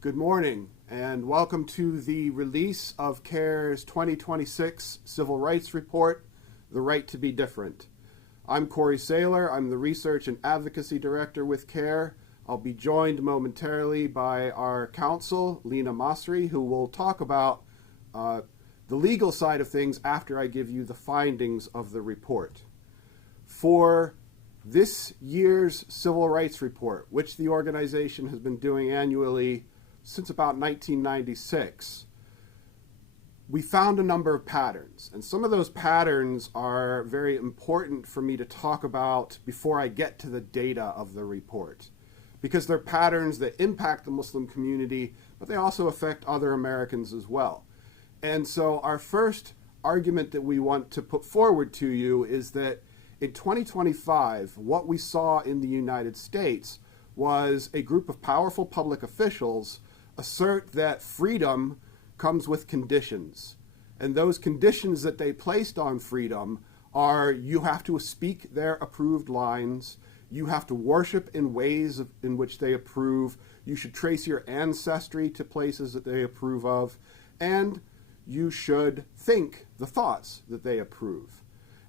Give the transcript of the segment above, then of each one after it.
Good morning, and welcome to the release of CAIR's 2026 Civil Rights Report, The Right to Be Different. I'm Corey Saylor. I'm the Research and Advocacy Director with CAIR. I'll be joined momentarily by our counsel, Lena Masri, who will talk about the legal side of things after I give you the findings of the report. For this year's Civil Rights Report, which the organization has been doing annually since about 1996, we found a number of patterns. And some of those patterns are very important for me to talk about before I get to the data of the report, because they're patterns that impact the Muslim community, but they also affect other Americans as well. And so our first argument that we want to put forward to you is that in 2025, what we saw in the United States was a group of powerful public officials assert that freedom comes with conditions. And those conditions that they placed on freedom are: you have to speak their approved lines, you have to worship in ways in which they approve, you should trace your ancestry to places that they approve of, and you should think the thoughts that they approve.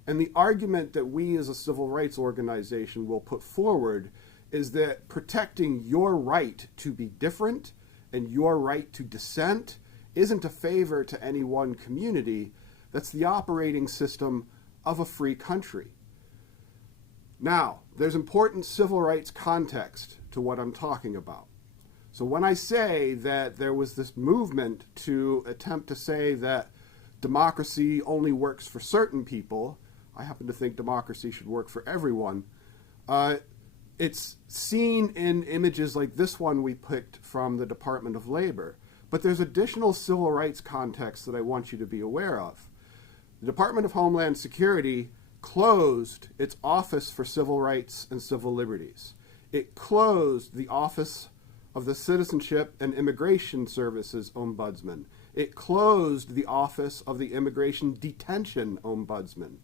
And the argument that we as a civil rights organization will put forward is that protecting your right to be different and your right to dissent isn't a favor to any one community. That's the operating system of a free country. Now, there's important civil rights context to what I'm talking about. So when I say that there was this movement to attempt to say that democracy only works for certain people, I happen to think democracy should work for everyone. It's seen in images like this one we picked from the Department of Labor. But there's additional civil rights context that I want you to be aware of. The Department of Homeland Security closed its Office for Civil Rights and Civil Liberties. It closed the Office of the Citizenship and Immigration Services Ombudsman. It closed the Office of the Immigration Detention Ombudsman.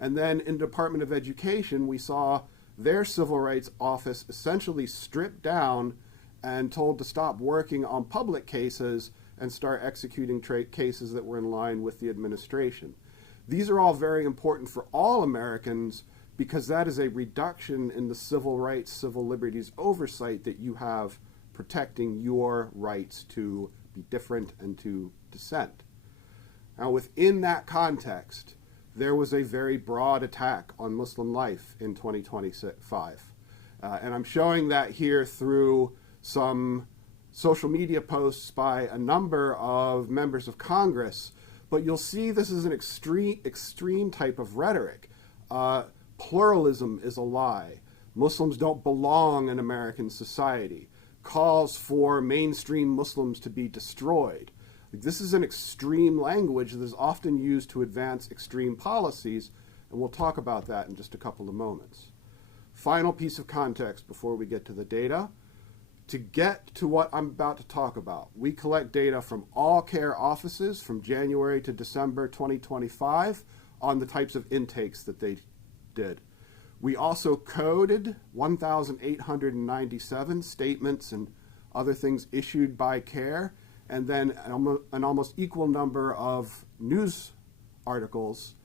And then in the Department of Education, we saw their civil rights office essentially stripped down and told to stop working on public cases and start executing cases that were in line with the administration. These are all very important for all Americans because that is a reduction in the civil rights, civil liberties oversight that you have protecting your rights to be different and to dissent. Now, within that context, there was a very broad attack on Muslim life in 2025. And I'm showing that here through some social media posts by a number of members of Congress. But you'll see this is an extreme type of rhetoric. Pluralism is a lie. Muslims don't belong in American society. Calls for mainstream Muslims to be destroyed. This is an extreme language that is often used to advance extreme policies, and we'll talk about that in just a couple of moments. Final piece of context before we get to the data. To get to what I'm about to talk about, we collect data from all CAIR offices from January to December 2025 on the types of intakes that they did. We also coded 1,897 statements and other things issued by CAIR, and then an almost equal number of news articles,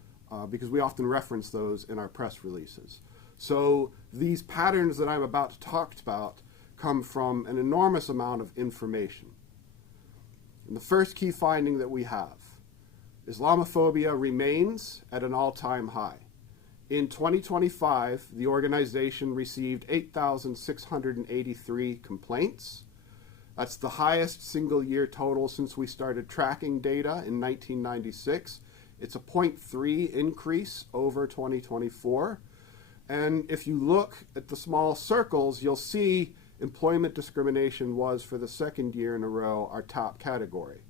because we often reference those in our press releases. So these patterns that I'm about to talk about come from an enormous amount of information. And the first key finding that we have, Islamophobia remains at an all-time high. In 2025, the organization received 8,683 complaints. That's the highest single-year total since we started tracking data in 1996. It's a 0.3 increase over 2024. And if you look at the small circles, you'll see employment discrimination was, for the second year in a row, our top category.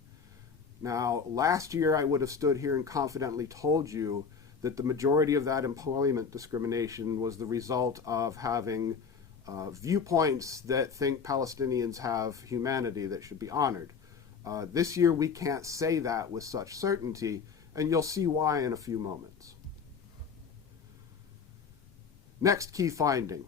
Now, last year I would have stood here and confidently told you that the majority of that employment discrimination was the result of having viewpoints that think Palestinians have humanity that should be honored. This year we can't say that with such certainty, and you'll see why in a few moments. Next key finding.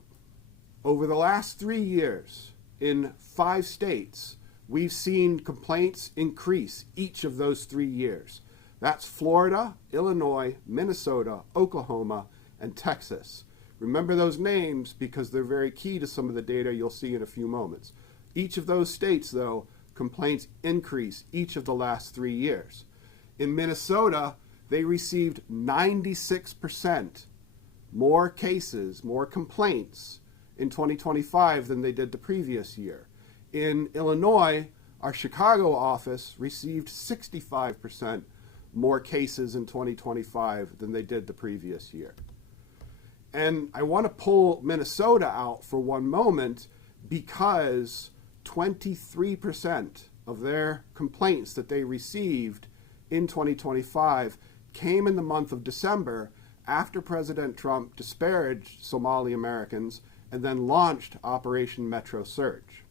Over the last 3 years, in 5 states, we've seen complaints increase each of those 3 years. That's Florida, Illinois, Minnesota, Oklahoma, and Texas. Remember those names because they're very key to some of the data you'll see in a few moments. Each of those states, though, complaints increase each of the last 3 years. In Minnesota, they received 96% more cases, more complaints in 2025 than they did the previous year. In Illinois, our Chicago office received 65% more cases in 2025 than they did the previous year. And I want to pull Minnesota out for one moment because 23% of their complaints that they received in 2025 came in the month of December after President Trump disparaged Somali Americans and then launched Operation Metro Surge.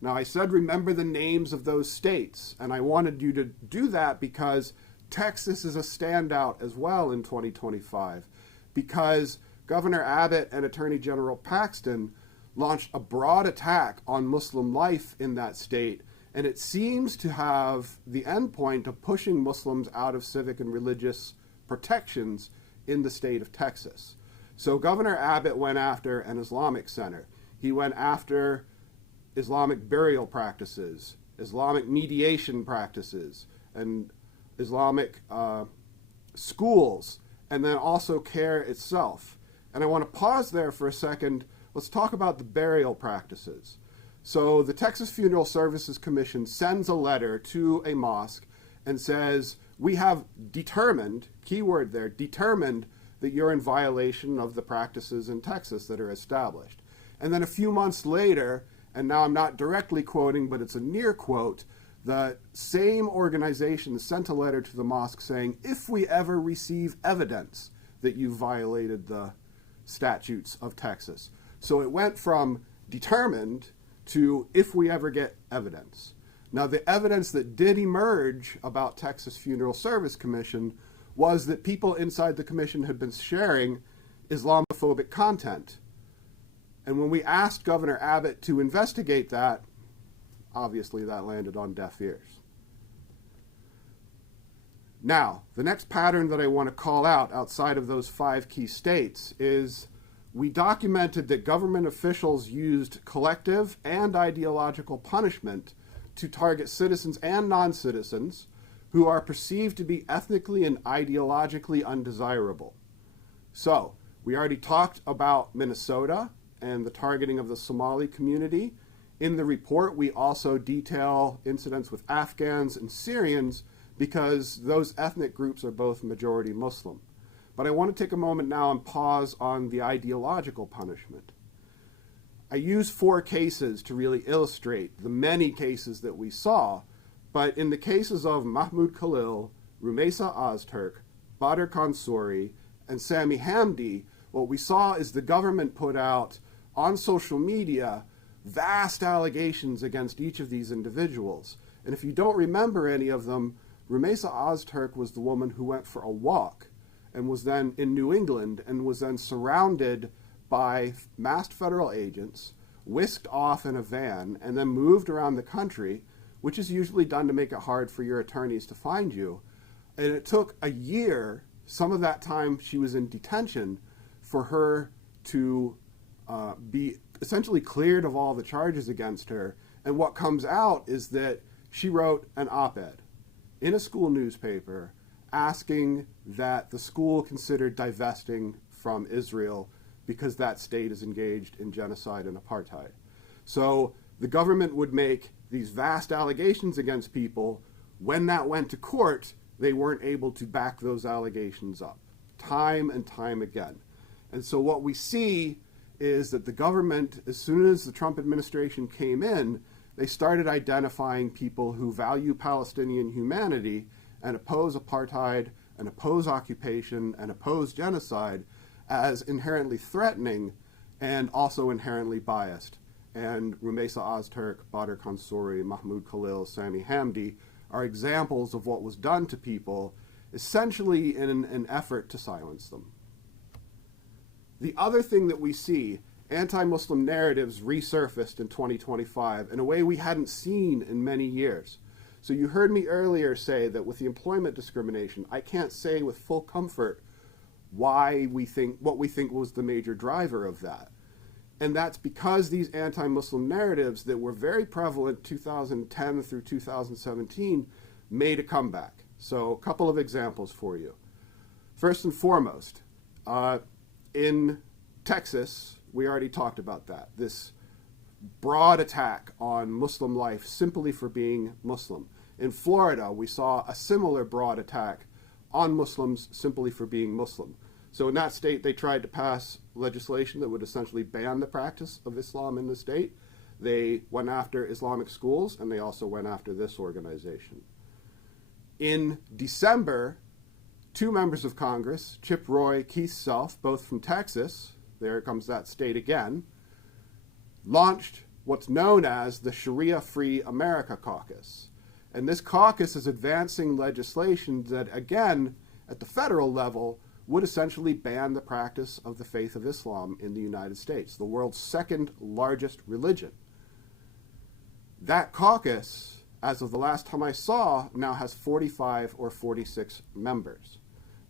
Now, I said remember the names of those states, and I wanted you to do that because Texas is a standout as well in 2025, because Governor Abbott and Attorney General Paxton launched a broad attack on Muslim life in that state, and it seems to have the endpoint of pushing Muslims out of civic and religious protections in the state of Texas. So Governor Abbott went after an Islamic center. He went after Islamic burial practices, Islamic mediation practices, and Islamic schools, and then also CAIR itself. And I want to pause there for a second. Let's talk about the burial practices. So the Texas Funeral Services Commission sends a letter to a mosque and says, we have determined, keyword there, determined that you're in violation of the practices in Texas that are established. And then a few months later, and now I'm not directly quoting, but it's a near quote, the same organization sent a letter to the mosque saying, if we ever receive evidence that you violated the statutes of Texas. So it went from determined to if we ever get evidence. Now, the evidence that did emerge about Texas Funeral Service Commission was that people inside the commission had been sharing Islamophobic content. And when we asked Governor Abbott to investigate that, obviously that landed on deaf ears. Now, the next pattern that I want to call out outside of those 5 key states is we documented that government officials used collective and ideological punishment to target citizens and non-citizens who are perceived to be ethnically and ideologically undesirable. So, we already talked about Minnesota and the targeting of the Somali community. In the report, we also detail incidents with Afghans and Syrians because those ethnic groups are both majority Muslim. But I want to take a moment now and pause on the ideological punishment. I use 4 cases to really illustrate the many cases that we saw, but in the cases of Mahmoud Khalil, Rumeysa Ozturk, Badr Khansouri, and Sami Hamdi, what we saw is the government put out on social media vast allegations against each of these individuals. And if you don't remember any of them, Rumeysa Ozturk was the woman who went for a walk and was then in New England and was then surrounded by masked federal agents, whisked off in a van, and then moved around the country, which is usually done to make it hard for your attorneys to find you. And it took a year, some of that time she was in detention, for her to be essentially cleared of all the charges against her. And what comes out is that she wrote an op-ed in a school newspaper asking that the school consider divesting from Israel because that state is engaged in genocide and apartheid. So the government would make these vast allegations against people. When that went to court, they weren't able to back those allegations up, time and time again. And so what we see is that the government, as soon as the Trump administration came in, they started identifying people who value Palestinian humanity and oppose apartheid and oppose occupation and oppose genocide as inherently threatening and also inherently biased. And Rumeysa Ozturk, Badr Khansouri, Mahmoud Khalil, Sami Hamdi are examples of what was done to people, essentially in an effort to silence them. The other thing that we see, anti-Muslim narratives resurfaced in 2025 in a way we hadn't seen in many years. So you heard me earlier say that with the employment discrimination, I can't say with full comfort what we think was the major driver of that. And that's because these anti-Muslim narratives that were very prevalent 2010 through 2017 made a comeback. So a couple of examples for you. First and foremost, in Texas, we already talked about that. This broad attack on Muslim life simply for being Muslim. In Florida, we saw a similar broad attack on Muslims simply for being Muslim. So in that state, they tried to pass legislation that would essentially ban the practice of Islam in the state. They went after Islamic schools, and they also went after this organization. In December, two members of Congress, Chip Roy, Keith Self, both from Texas, there comes that state again, launched what's known as the Sharia Free America Caucus. And this caucus is advancing legislation that, again, at the federal level, would essentially ban the practice of the faith of Islam in the United States, the world's second largest religion. That caucus, as of the last time I saw, now has 45 or 46 members.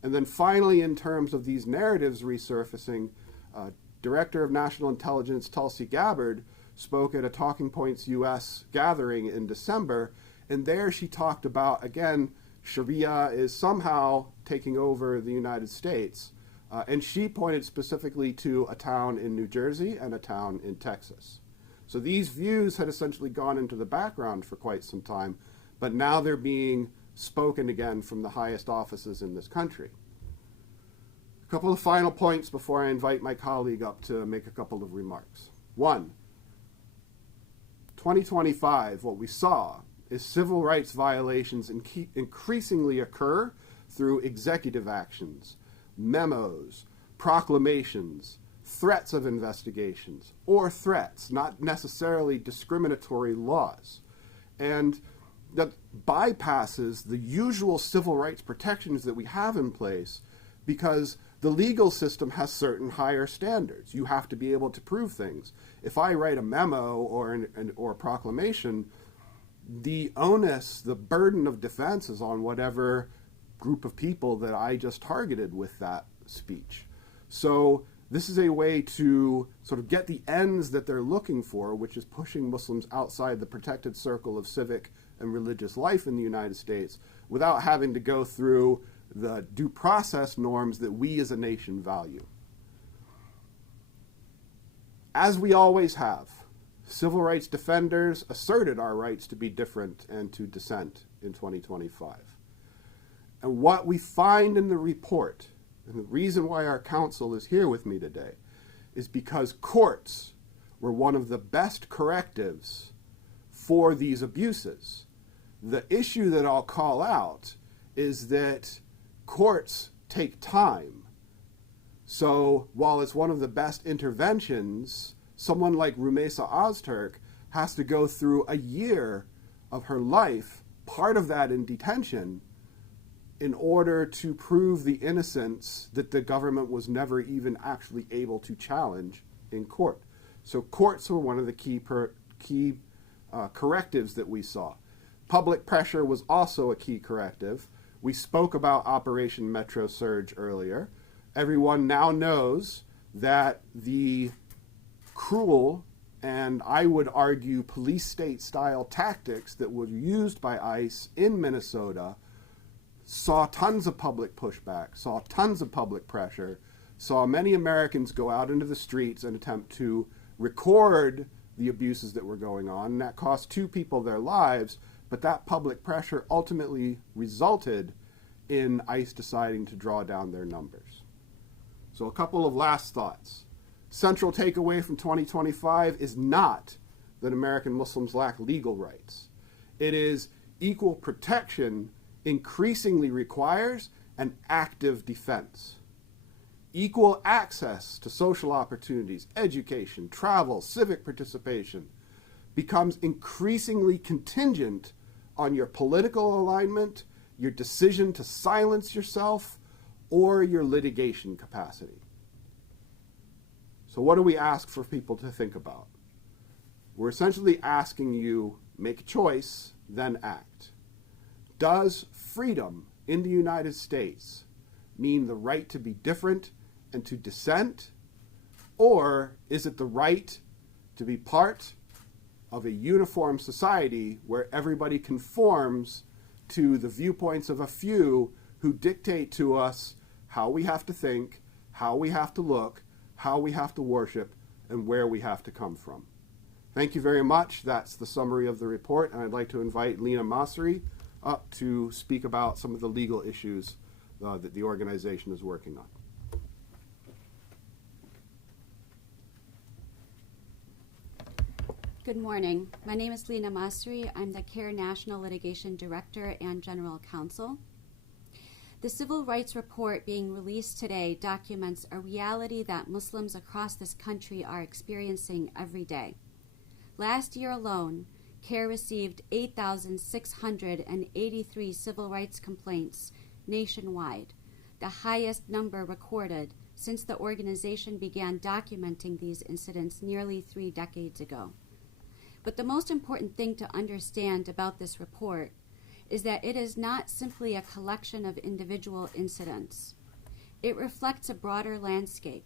And then finally, in terms of these narratives resurfacing, Director of National Intelligence Tulsi Gabbard spoke at a Talking Points US gathering in December, and there she talked about, again, Sharia is somehow taking over the United States. And she pointed specifically to a town in New Jersey and a town in Texas. So these views had essentially gone into the background for quite some time, but now they're being spoken again from the highest offices in this country. A couple of final points before I invite my colleague up to make a couple of remarks. One, 2025, what we saw is civil rights violations increasingly occur through executive actions, memos, proclamations, threats of investigations, or threats, not necessarily discriminatory laws. And that bypasses the usual civil rights protections that we have in place because the legal system has certain higher standards. You have to be able to prove things. If I write a memo or a proclamation, the onus, the burden of defense is on whatever group of people that I just targeted with that speech. So this is a way to sort of get the ends that they're looking for, which is pushing Muslims outside the protected circle of civic and religious life in the United States without having to go through the due process norms that we as a nation value. As we always have, civil rights defenders asserted our rights to be different and to dissent in 2025. And what we find in the report, and the reason why our counsel is here with me today, is because courts were one of the best correctives for these abuses. The issue that I'll call out is that courts take time. So while it's one of the best interventions, someone like Rumeysa Ozturk has to go through a year of her life, part of that in detention, in order to prove the innocence that the government was never even actually able to challenge in court. So courts were one of the key correctives that we saw. Public pressure was also a key corrective. We spoke about Operation Metro Surge earlier. Everyone now knows that the cruel and I would argue police state style tactics that were used by ICE in Minnesota saw tons of public pushback, saw tons of public pressure, saw many Americans go out into the streets and attempt to record the abuses that were going on. And that cost 2 people their lives, but that public pressure ultimately resulted in ICE deciding to draw down their numbers. So a couple of last thoughts. Central takeaway from 2025 is not that American Muslims lack legal rights. It is equal protection increasingly requires an active defense. Equal access to social opportunities, education, travel, civic participation becomes increasingly contingent on your political alignment, your decision to silence yourself, or your litigation capacity. So what do we ask for people to think about? We're essentially asking you, make a choice, then act. Does freedom in the United States mean the right to be different and to dissent? Or is it the right to be part of a uniform society where everybody conforms to the viewpoints of a few who dictate to us how we have to think, how we have to look, how we have to worship, and where we have to come from? Thank you very much. That's the summary of the report, and I'd like to invite Lena Masri up to speak about some of the legal issues that the organization is working on. Good morning. My name is Lena Masri. I'm the CAIR National Litigation Director and General Counsel. The Civil Rights Report being released today documents a reality that Muslims across this country are experiencing every day. Last year alone, CAIR received 8,683 civil rights complaints nationwide, the highest number recorded since the organization began documenting these incidents nearly 3 decades ago. But the most important thing to understand about this report is that it is not simply a collection of individual incidents. It reflects a broader landscape.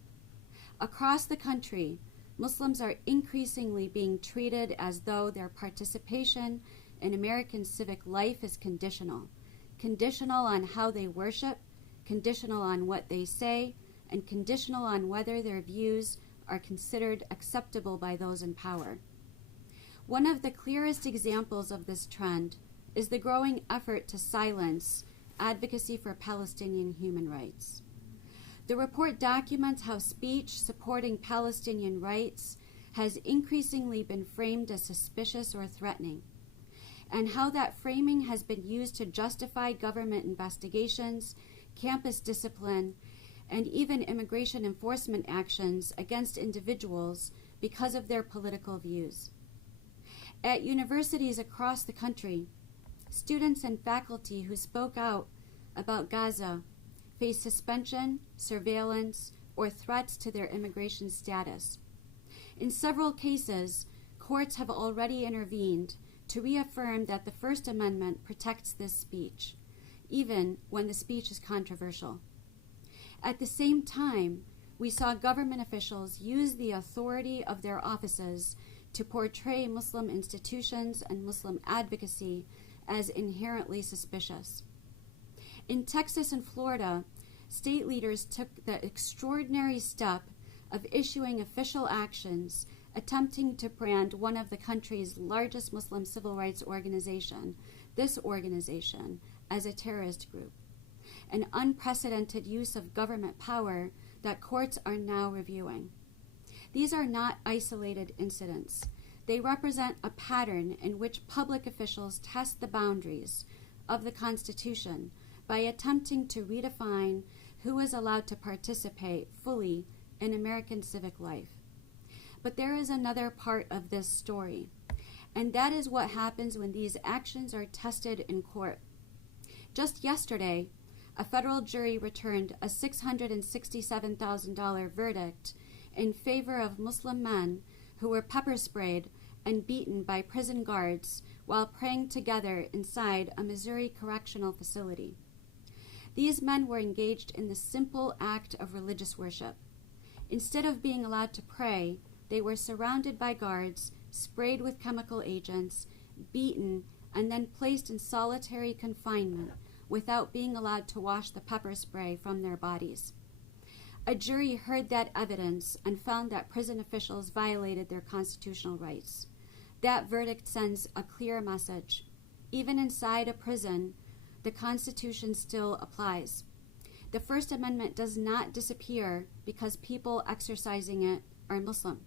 Across the country, Muslims are increasingly being treated as though their participation in American civic life is conditional on how they worship, conditional on what they say, and conditional on whether their views are considered acceptable by those in power. One of the clearest examples of this trend is the growing effort to silence advocacy for Palestinian human rights. The report documents how speech supporting Palestinian rights has increasingly been framed as suspicious or threatening, and how that framing has been used to justify government investigations, campus discipline, and even immigration enforcement actions against individuals because of their political views. At universities across the country, students and faculty who spoke out about Gaza face suspension, surveillance, or threats to their immigration status. In several cases, courts have already intervened to reaffirm that the First Amendment protects this speech, even when the speech is controversial. At the same time, we saw government officials use the authority of their offices to portray Muslim institutions and Muslim advocacy as inherently suspicious. In Texas and Florida, state leaders took the extraordinary step of issuing official actions attempting to brand one of the country's largest Muslim civil rights organization, this organization, as a terrorist group, an unprecedented use of government power that courts are now reviewing. These are not isolated incidents. They represent a pattern in which public officials test the boundaries of the Constitution by attempting to redefine who is allowed to participate fully in American civic life. But there is another part of this story, and that is what happens when these actions are tested in court. Just yesterday, a federal jury returned a $667,000 verdict in favor of Muslim men who were pepper sprayed and beaten by prison guards while praying together inside a Missouri correctional facility. These men were engaged in the simple act of religious worship. Instead of being allowed to pray, they were surrounded by guards, sprayed with chemical agents, beaten, and then placed in solitary confinement without being allowed to wash the pepper spray from their bodies. A jury heard that evidence and found that prison officials violated their constitutional rights. That verdict sends a clear message. Even inside a prison, the Constitution still applies. The First Amendment does not disappear because people exercising it are Muslim.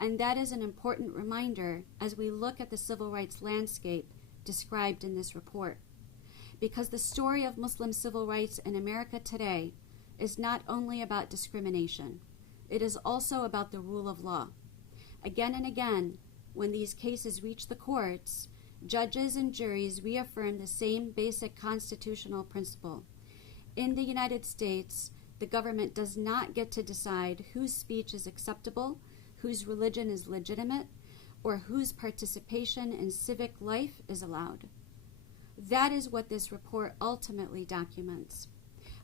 And that is an important reminder as we look at the civil rights landscape described in this report. Because the story of Muslim civil rights in America today is not only about discrimination, it is also about the rule of law. Again and again, when these cases reach the courts, judges and juries reaffirm the same basic constitutional principle. In the United States, The government does not get to decide whose speech is acceptable, whose religion is legitimate, or whose participation in civic life is allowed. That is what this report ultimately documents.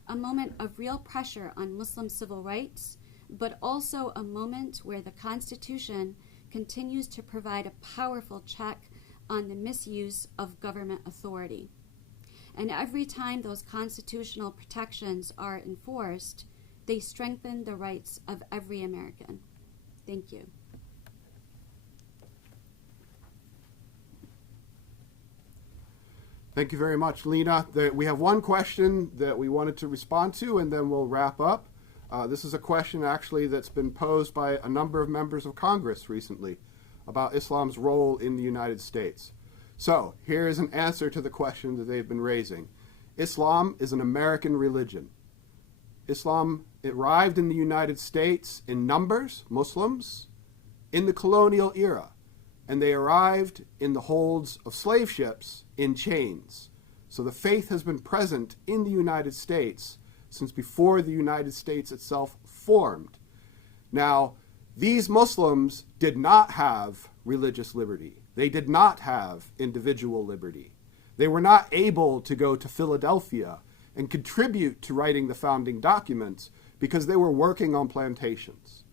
A moment of real pressure on Muslim civil rights, but also a moment where the Constitution continues to provide a powerful check on the misuse of government authority. And every time those constitutional protections are enforced, they strengthen the rights of every American. Thank you. Thank you very much, Lena. We have one question that we wanted to respond to, and then we'll wrap up. This is a question actually that's been posed by a number of members of Congress recently about Islam's role in the United States. So here is an answer to the question that they've been raising. Islam is an American religion. Islam arrived in the United States in numbers, Muslims, in the colonial era, and they arrived in the holds of slave ships in chains. So the faith has been present in the United States since before the United States itself formed. Now, these Muslims did not have religious liberty. They did not have individual liberty. They were not able to go to Philadelphia and contribute to writing the founding documents because they were working on plantations.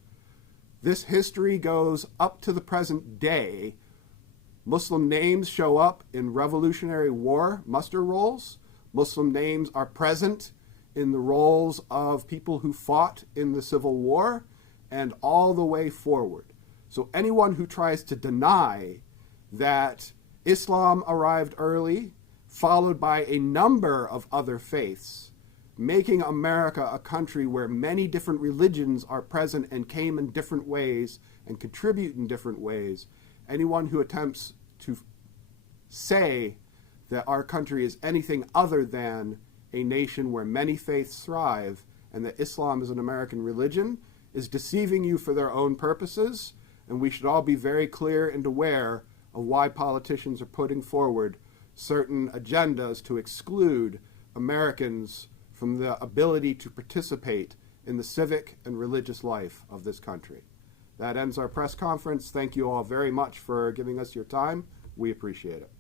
This history goes up to the present day. Muslim names show up in Revolutionary War muster rolls. Muslim names are present in the rolls of people who fought in the Civil War and all the way forward. So anyone who tries to deny that Islam arrived early, followed by a number of other faiths, making America a country where many different religions are present and came in different ways and contribute in different ways, anyone who attempts to say that our country is anything other than a nation where many faiths thrive and that Islam is an American religion is deceiving you for their own purposes, and we should all be very clear and aware of why politicians are putting forward certain agendas to exclude Americans from the ability to participate in the civic and religious life of this country. That ends our press conference. Thank you all very much for giving us your time. We appreciate it.